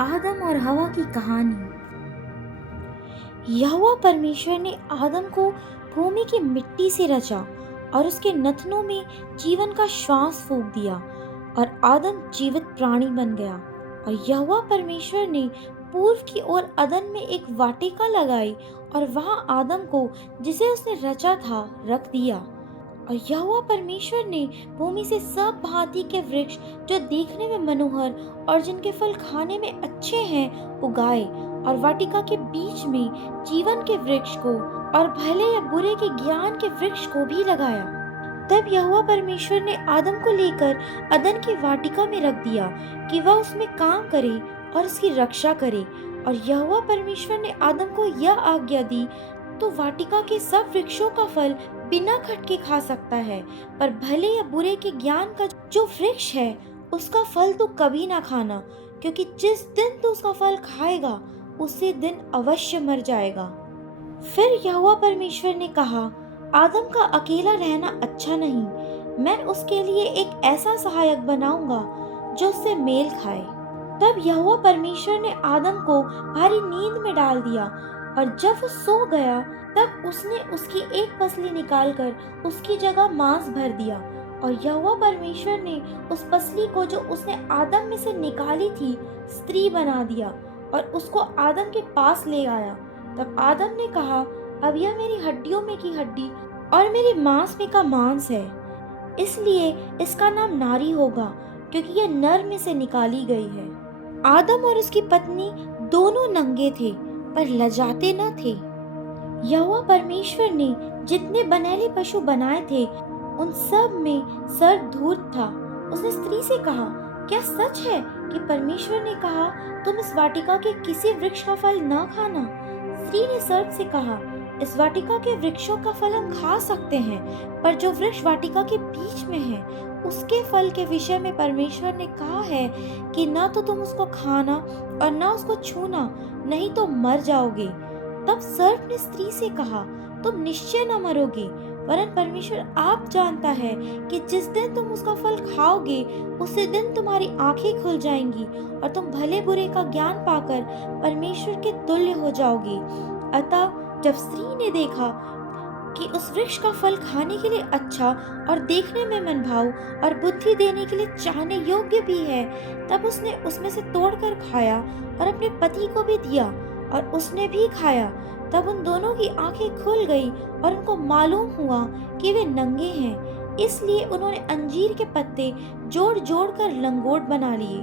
आदम और हवा की कहानी। यहोवा परमेश्वर ने आदम को भूमि की मिट्टी से रचा और उसके नथनों में जीवन का श्वास फूंक दिया और आदम जीवित प्राणी बन गया। और यहोवा परमेश्वर ने पूर्व की ओर अदन में एक वाटिका लगाई और वहां आदम को, जिसे उसने रचा था, रख दिया। और यहोवा परमेश्वर ने भूमि से सब भांति के वृक्ष जो देखने में मनोहर और जिनके फल खाने में अच्छे हैं उगाए, और वाटिका के बीच में जीवन के वृक्ष को और भले या बुरे के ज्ञान के वृक्ष को भी लगाया। तब यहोवा परमेश्वर ने आदम को लेकर अदन की वाटिका में रख दिया कि वह उसमें काम करे और उसकी रक्षा करे। और यहोवा परमेश्वर ने आदम को यह आज्ञा दी, तो वाटिका के सब वृक्षों का फल बिना खटके खा सकता है, पर भले या बुरे के ज्ञान का जो वृक्ष है उसका फल तो कभी ना खाना, क्योंकि जिस दिन तू उसका फल खाएगा उसी दिन अवश्य मर जाएगा। फिर यहोवा परमेश्वर ने कहा, आदम का अकेला रहना अच्छा नहीं, मैं उसके लिए एक ऐसा सहायक बनाऊंगा जो उससे मेल खाए। तब यहोवा परमेश्वर ने आदम को भारी नींद में डाल दिया, और जब वो सो गया तब उसने उसकी एक पसली निकालकर उसकी जगह मांस भर दिया। और यहोवा परमेश्वर ने उस पसली को जो उसने आदम में से निकाली थी स्त्री बना दिया और उसको आदम के पास ले आया। तब आदम ने कहा, अब यह मेरी हड्डियों में की हड्डी और मेरे मांस में का मांस है, इसलिए इसका नाम नारी होगा, क्योंकि यह नर में से निकाली गई है। आदम और उसकी पत्नी दोनों नंगे थे, पर लजाते न थे। यहोवा परमेश्वर ने जितने बनेले पशु बनाए थे उन सब में सर धूर्त था। उसने स्त्री से कहा, क्या सच है कि परमेश्वर ने कहा, तुम इस वाटिका के किसी वृक्ष का फल न खाना? स्त्री ने सर्प से कहा, इस वाटिका के वृक्षों का फल हम खा सकते हैं, पर जो वृक्ष वाटिका के बीच में है उसके फल के विषय में परमेश्वर ने कहा है कि न तो तुम उसको खाना और न उसको छूना, नहीं तो मर जाओगे। तब सर्प ने स्त्री से कहा, तुम निश्चय न मरोगे, वरन परमेश्वर आप जानता है कि जिस दिन तुम उसका फल खाओगे उसी दिन तुम्हारी आंखें खुल जाएंगी और तुम भले बुरे का ज्ञान पाकर परमेश्वर के तुल्य हो जाओगे। अतः जब स्त्री ने देखा कि उस वृक्ष का फल खाने के लिए अच्छा और देखने में मनभाऊ और बुद्धि देने के लिए चाहने योग्य भी है, तब उसने उसमें से तोड़कर खाया और अपने पति को भी दिया, और उसने भी खाया। तब उन दोनों की आंखें खुल गई और उनको मालूम हुआ कि वे नंगे हैं, इसलिए उन्होंने अंजीर के पत्ते जोड़ जोड़ कर लंगोट बना लिए।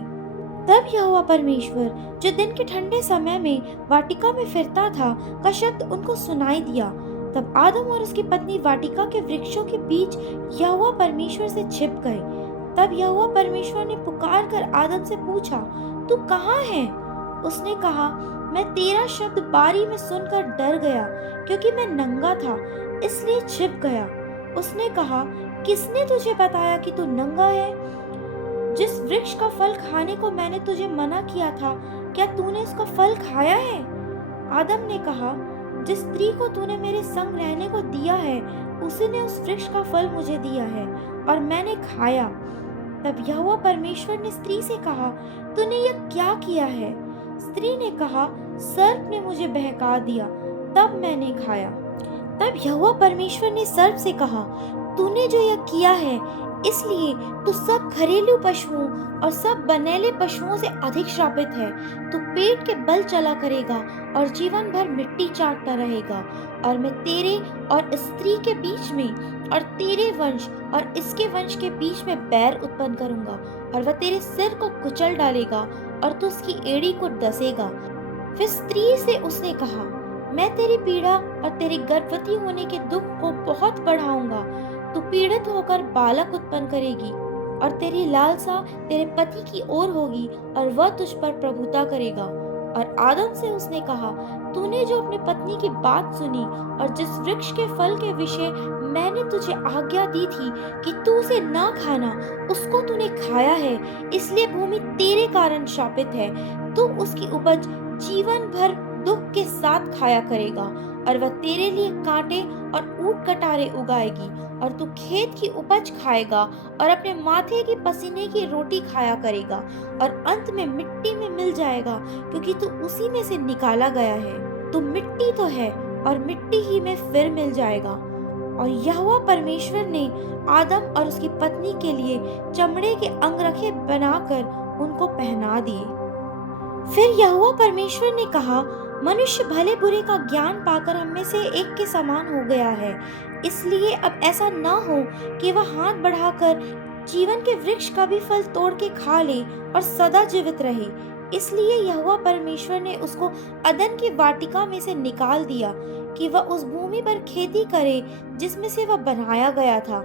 तब यहोवा परमेश्वर, जो दिन के ठंडे समय में वाटिका में फिरता था, का शब्द उनको सुनाई दिया। तब आदम और उसकी पत्नी वाटिका के वृक्षों के बीच यहोवा परमेश्वर से छिप गए। तब यहोवा परमेश्वर ने पुकार कर आदम से पूछा, तू कहाँ है? उसने कहा, मैं तेरा शब्द बारी में सुनकर डर गया, क्योंकि मैं नंगा था, इसलिए छिप गया। उसने कहा, किसने तुझे बताया कि तू नंगा है? जिस वृक्ष का फल खाने को मैंने तुझे मना किया था, क्या तूने उसका फल खाया है? आदम ने कहा, जिस स्त्री को तूने मेरे संग रहने को दिया है उसी ने उस वृक्ष का फल मुझे दिया है और मैंने खाया। तब यहोवा परमेश्वर ने स्त्री से कहा, तूने यह क्या किया है? स्त्री ने कहा, सर्प ने मुझे बहका दिया, तब मैंने खाया। तब यहोवा परमेश्वर ने सर्प से कहा, तूने जो यह किया है इसलिए तू सब घरेलू पशुओं और सब बनेले पशुओं से अधिक श्रापित है। तू पेट के बल चला करेगा और जीवन भर मिट्टी चाटता रहेगा। और मैं तेरे और स्त्री के बीच में और तेरे वंश और इसके वंश के बीच में बैर उत्पन्न करूंगा, और वह तेरे सिर को कुचल डालेगा और तू उसकी एड़ी को डसेगा। फिर स्त्री से उसने कहा, मैं तेरी पीड़ा और तेरे गर्भवती होने के दुख को बहुत बढ़ाऊंगा। तू पीड़ित होकर बालक उत्पन्न करेगी, और तेरी लालसा तेरे पति की ओर होगी और वह तुझ पर प्रभुता करेगा। और आदम से उसने कहा, तूने जो अपनी पत्नी की बात सुनी और जिस वृक्ष के फल के विषय मैंने तुझे आज्ञा दी थी कि तू उसे ना खाना, उसको तूने खाया है, इसलिए भूमि तेरे कारण शापित है। तू उसकी उपज जीवन भर दुख के साथ खाया करेगा, और वह तेरे लिए कांटे और ऊंट कटारे उगाएगी, और तू खेत की उपज खाएगा और अपने माथे की पसीने की रोटी खाया करेगा, और अंत में मिट्टी में मिल जाएगा, क्योंकि तू उसी में से निकाला गया है। तू मिट्टी तो है और मिट्टी ही में फिर मिल जाएगा। और यहोवा परमेश्वर ने आदम और उसकी पत्नी के लिए चमड़े के अंगरखे बनाकर उनको पहना दिए। फिर यहोवा परमेश्वर ने कहा, मनुष्य भले बुरे का ज्ञान पाकर हम में से एक के समान हो गया है, इसलिए अब ऐसा न हो कि वह हाथ बढ़ाकर जीवन के वृक्ष का भी फल तोड़ के खा ले और सदा जीवित रहे। इसलिए यहोवा परमेश्वर ने उसको अदन की वाटिका में से निकाल दिया कि वह उस भूमि पर खेती करे जिसमें से वह बनाया गया था।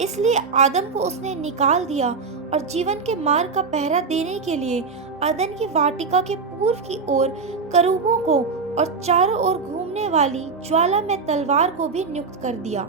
इसलिए आदम को उसने निकाल दिया और जीवन के मार्ग का पहरा देने के लिए अदन की वाटिका के पूर्व की ओर करूबों को और चारों ओर घूमने वाली ज्वाला में तलवार को भी नियुक्त कर दिया।